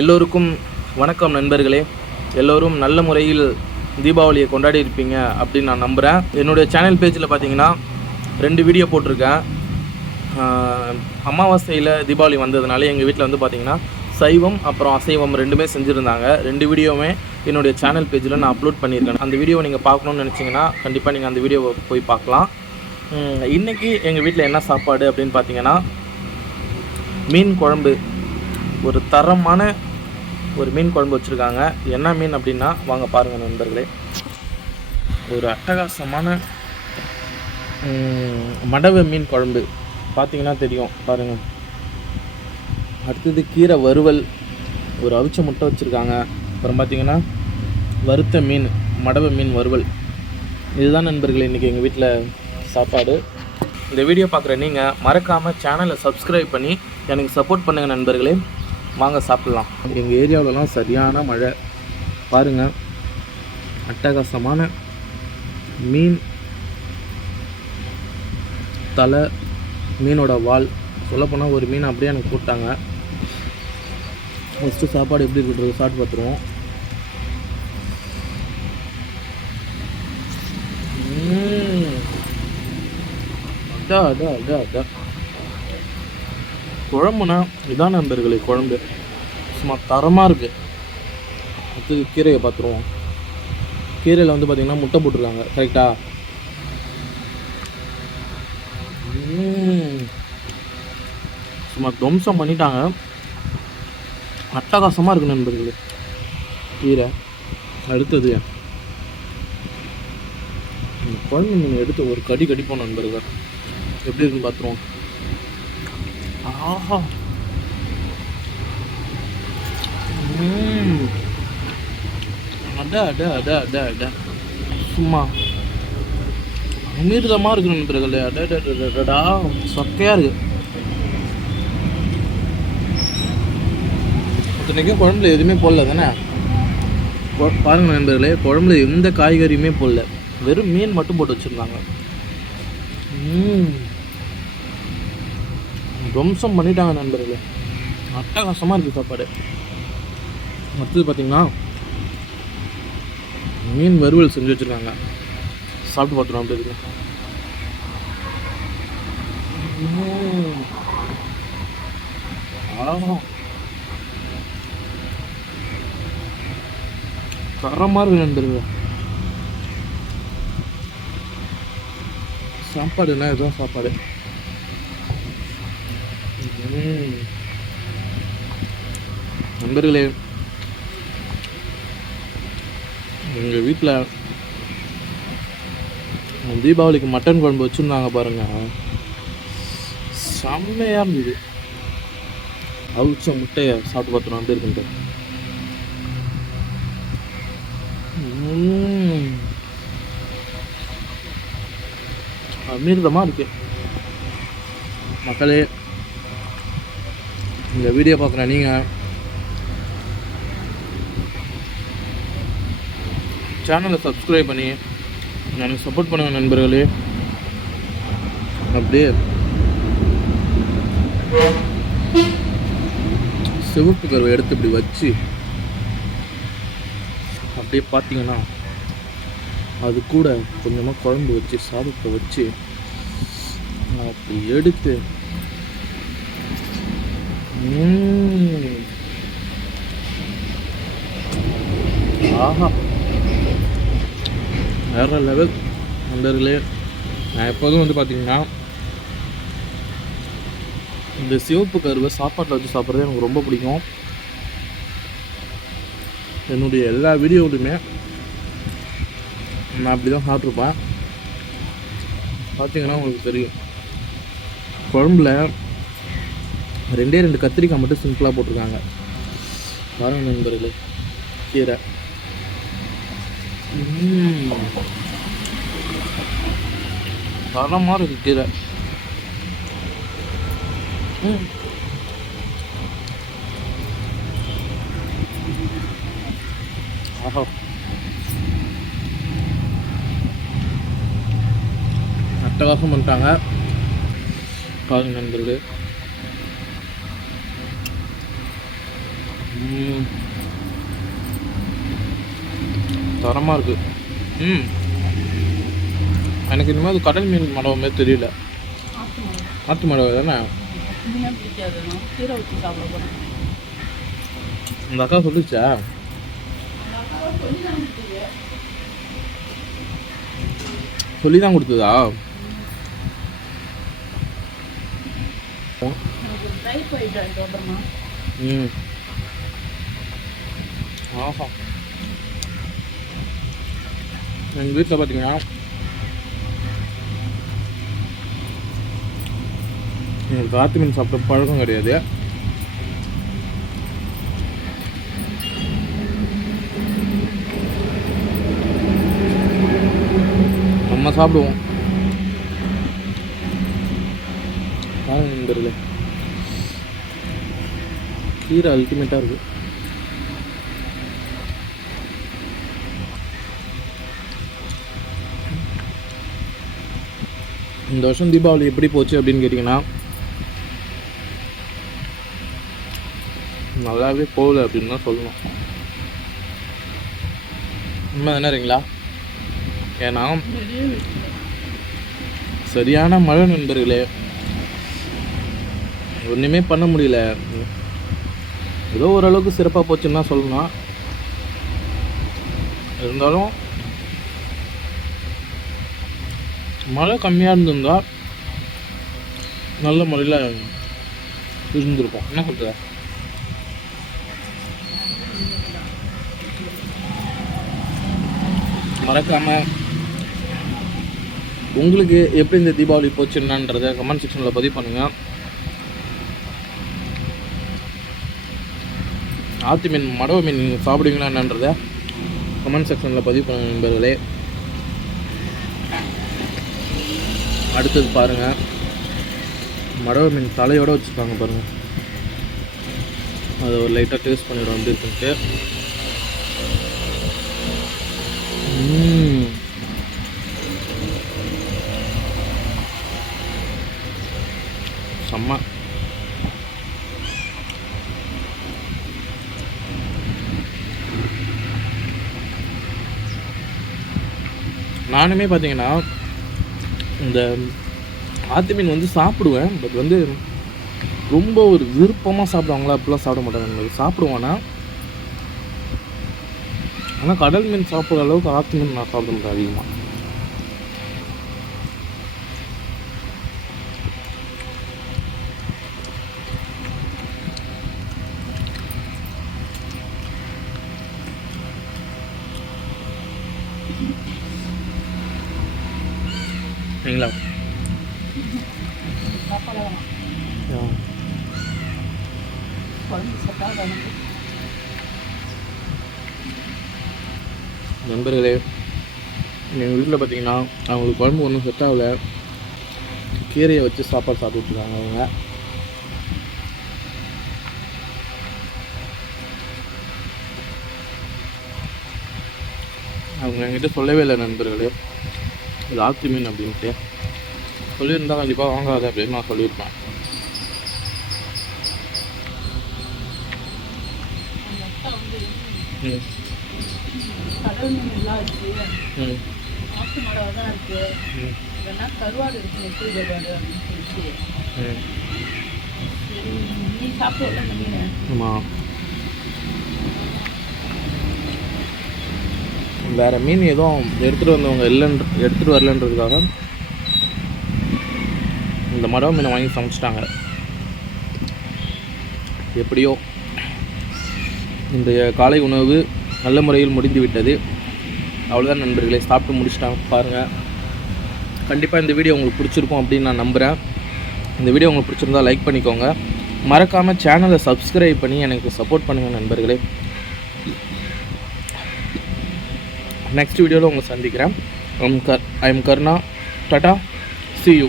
எல்லோருக்கும் வணக்கம் நண்பர்களே. எல்லோரும் நல்ல முறையில் தீபாவளியை கொண்டாடி இருப்பீங்க அப்படின்னு நான் நம்புகிறேன் என்னுடைய சேனல் பேஜில் பார்த்தீங்கன்னா ரெண்டு வீடியோ போட்டிருக்கேன். அமாவாசையில் தீபாவளி வந்ததுனால எங்கள் வீட்டில் வந்து பார்த்தீங்கன்னா சைவம் அப்புறம் அசைவம் ரெண்டுமே செஞ்சுருந்தாங்க. ரெண்டு வீடியோவுமே என்னுடைய சேனல் பேஜில் நான் அப்லோட் பண்ணியிருக்கேன். அந்த வீடியோவை நீங்கள் பார்க்கணுன்னு நினச்சிங்கன்னா கண்டிப்பாக நீங்கள் அந்த வீடியோவை போய் பார்க்கலாம். இன்றைக்கி எங்கள் வீட்டில் என்ன சாப்பாடு அப்படின்னு பார்த்தீங்கன்னா மீன் குழம்பு. ஒரு தரமான ஒரு மீன் குழம்பு வச்சுருக்காங்க. என்ன மீன் அப்படின்னா வாங்க பாருங்கள் நண்பர்களே. ஒரு அட்டகாசமான மடவை மீன் குழம்பு. பார்த்தீங்கன்னா தெரியும். பாருங்கள் அடுத்தது கீரை வறுவல். ஒரு அவிச்ச முட்டை வச்சுருக்காங்க. அப்புறம் பார்த்திங்கன்னா வறுத்த மீன் மடவை மீன் வறுவல். இதுதான் நண்பர்களே இன்றைக்கி எங்கள் வீட்டில் சாப்பாடு. இந்த வீடியோ பார்க்குற நீங்கள் மறக்காமல் சேனலை சப்ஸ்கிரைப் பண்ணி எனக்கு சப்போர்ட் பண்ணுங்கள் நண்பர்களே. வாங்க சாப்பிட்லாம். எங்கள் ஏரியாவிலலாம் சரியான மழை. பாருங்கள் அட்டகாசமான மீன் தலை மீனோட வால். சொல்லப்போனால் ஒரு மீன் அப்படியே எனக்கு போட்டாங்க. ஃபஸ்ட்டு சாப்பாடு எப்படி இருக்கிறது சாப்பிட்டு பார்த்துருவோம். அதான் அதான் அதான் அதான் குழம்புனா இதான் நண்பர்களே குழம்பு. சும்மா தரமாக இருக்குது அடுத்து கீரையை பார்த்துருவோம். கீரையில் வந்து பார்த்திங்கன்னா முட்டை போட்டிருக்காங்க. கரெக்டாக சும்மா துவம்சம் பண்ணிட்டாங்க. அட்டகாசமாக இருக்கு நண்பர்களே. கீரை. அடுத்தது இந்த குழம்பு நீங்கள் எடுத்து ஒரு கடி கடிப்போம் நண்பர்கள். எப்படி இருக்குன்னு பார்த்துருவோம். ஆஹா. அட அட அட அட அட. சும்மா. அமிர்தமாக இருக்கு நண்பர்களே. அட அட, அட, அட, அடடா சொக்கையாக இருக்கு. இத்தனைக்கும் குழம்புல எதுவுமே போடல தானே? கொ- பாருங்க நண்பர்களே குழம்புல எந்த காய்கறியுமே போடல. வெறும் மீன் மட்டும் போட்டு வச்சுருந்தாங்க. ம். துவம்சம் பண்ணிட்டாங்க நண்பர்களே. அட்டகாசமாக இருக்குது சாப்பாடு. அடுத்தது பார்த்தீங்கன்னா மீன் வறுவல் செஞ்சு வச்சுருக்காங்க. சாப்பிட்டு பார்த்துருவோம் அப்படி இருக்கு. ம். தரமாக இருக்கு நண்பர்களே. சாப்பாடுனா இதுதான் சாப்பாடு. நண்பர்களே எங்கள் வீட்டில் தீபாவளிக்கு மட்டன் குழம்பு வச்சுருந்தாங்க பாருங்கள் செம்மையாக இருந்தது. அவிச்ச முட்டையை சாப்பிட்டு பார்த்துருவோம் அப்படி இருக்குன்ட்டு. அமிர்தமாக இருக்கு. மக்களே இந்த வீடியோ பார்க்குற நீங்கள் சேனலை சப்ஸ்கிரைப் பண்ணி எனக்கு சப்போர்ட் பண்ணுங்க நண்பர்களே. அப்படியே. சிவப்பு கருவை எடுத்து இப்படி வச்சு அப்படியே பார்த்தீங்கன்னா அது கூட கொஞ்சமாக குழம்பு வச்சு சாதத்தை வச்சு அப்படி எடுத்து ஆஹா. வேற லெவல் நண்பர்களே நான் எப்போதும் வந்து பார்த்தீங்கன்னா இந்த சிவப்பு கருவை சாப்பாட்டில் வச்சு சாப்பிட்றது எனக்கு ரொம்ப பிடிக்கும். என்னுடைய எல்லா வீடியோவிலுமே நான் அப்படி தான் சாப்பிட்ருப்பேன் பார்த்தீங்கன்னா உங்களுக்கு தெரியும். குழம்புல ரெண்டே ரெண்டு கத்திரிக்காய் மட்டும் சிம்பிளாக போட்டிருக்காங்க. பாருங்க நண்பர்களே கீரை. தரமாக இருக்கு கீரை. ஆஹா. அட்டகாசம் பண்ணிட்டாங்க. பாருங்க நண்பர்களே. தரமாக இருக்கு. ம். எனக்கு இனிமேல் அது கடல் மீன் மடவுமே தெரியல. ஆத்து மரம் ஆற்று மடவு தானே இந்த அக்கா சொல்லிச்சா? சொல்லி தான் கொடுத்ததா. ம். ஆஹா. எங்கள் வீட்டில் பார்த்தீங்கன்னா எங்களுக்கு ஆத்து மீன் சாப்பிட்ட பழக்கம் கிடையாது. நம்ம சாப்பிடுவோம். பாருங்க நண்பர்களே. கீரை அல்டிமேட்டாக இருக்குது இந்த வருஷம் தீபாவளி எப்படி போச்சு அப்படின்னு கேட்டிங்கன்னா நல்லாவே போகல அப்படின்னு தான் சொல்லணும். உண்மை என்னறீங்களா ஏன்னா சரியான மழை நண்பர்களே ஒன்றுமே பண்ண முடியல. ஏதோ ஓரளவுக்கு சிறப்பாக போச்சுன்னு தான் சொல்லணும். இருந்தாலும் மழை கம்மியாக இருந்திருந்தா நல்ல முறையில் இருந்திருக்கும். என்ன சொல்கிற மறக்காமல் உங்களுக்கு எப்படி இந்த தீபாவளி போச்சு என்னன்றதை கமெண்ட் செக்ஷனில் பதிவு பண்ணுங்கள் ஆத்து மீன் மடவ மீன் நீங்கள் சாப்பிடுவீங்களா என்னன்றதை கமெண்ட் செக்ஷனில் பதிவு பண்ணுங்கள் நண்பர்களே. அடுத்தது பாருங்கள் மடவ மீன் தலையோட வச்சுருக்காங்க பாருங்கள் அதை ஒரு லைட்டாக டேஸ்ட் பண்ணிவிடும் வந்து இருக்குன்ட்டு செம்ம. நானுமே பார்த்தீங்கன்னா இந்த ஆத்து மீன் வந்து சாப்பிடுவேன் பட் வந்து ரொம்ப ஒரு விருப்பமாக சாப்பிடுவாங்களா? அப்படிலாம் சாப்பிட மாட்டாங்க. சாப்பிடுவானா? ஆனால் கடல் மீன் சாப்பிட்ற அளவுக்கு ஆற்று மீன் நான் சாப்பிட மாட்டேன் அதிகமாக நண்பர்களே எங்கள் வீட்டில் பார்த்தீங்கன்னா அவங்களுக்கு குழம்பு ஒன்றும் செட் ஆகல. கீரையை வச்சு சாப்பாடு சாப்பிட்டுருக்காங்க அவங்க. அவங்க என்கிட்ட சொல்லவே இல்லை நண்பர்களே. இது ஆத்து மீன் அப்படின்ட்டு. சொல்லியிருந்தா கண்டிப்பாக வாங்காது அப்படின்னு நான் சொல்லியிருப்பேன் அந்த அக்கா வந்து ம் கடல் இருக்கு ம். தான் இருக்கு ம். கருவாடு இருக்கு அப்படின்னு சொல்லிட்டு ம். நீ மீன் ஆமாம் வேற மீன் எதுவும் எடுத்துகிட்டு வந்தவங்க இல்லைன்ற எடுத்துகிட்டு வரலன்றதுக்காக இந்த மடம் மீனை வாங்கி சமைச்சிட்டாங்க. எப்படியோ. இன்றைய காலை உணவு நல்ல முறையில் முடிந்து விட்டது அவ்வளோதான் நண்பர்களே சாப்பிட்டு முடிச்சிட்டாங்க பாருங்கள் கண்டிப்பாக இந்த வீடியோ உங்களுக்கு பிடிச்சிருக்கும் அப்படின்னு நான் நம்புகிறேன் இந்த வீடியோ உங்களுக்கு பிடிச்சிருந்தா லைக் பண்ணிக்கோங்க. மறக்காமல் சேனலை சப்ஸ்கிரைப் பண்ணி எனக்கு சப்போர்ட் பண்ணுங்கள் நண்பர்களே. நெக்ஸ்ட் வீடியோவில் உங்களை சந்திக்கிறேன். I'm Ghar I am Karna Datta see you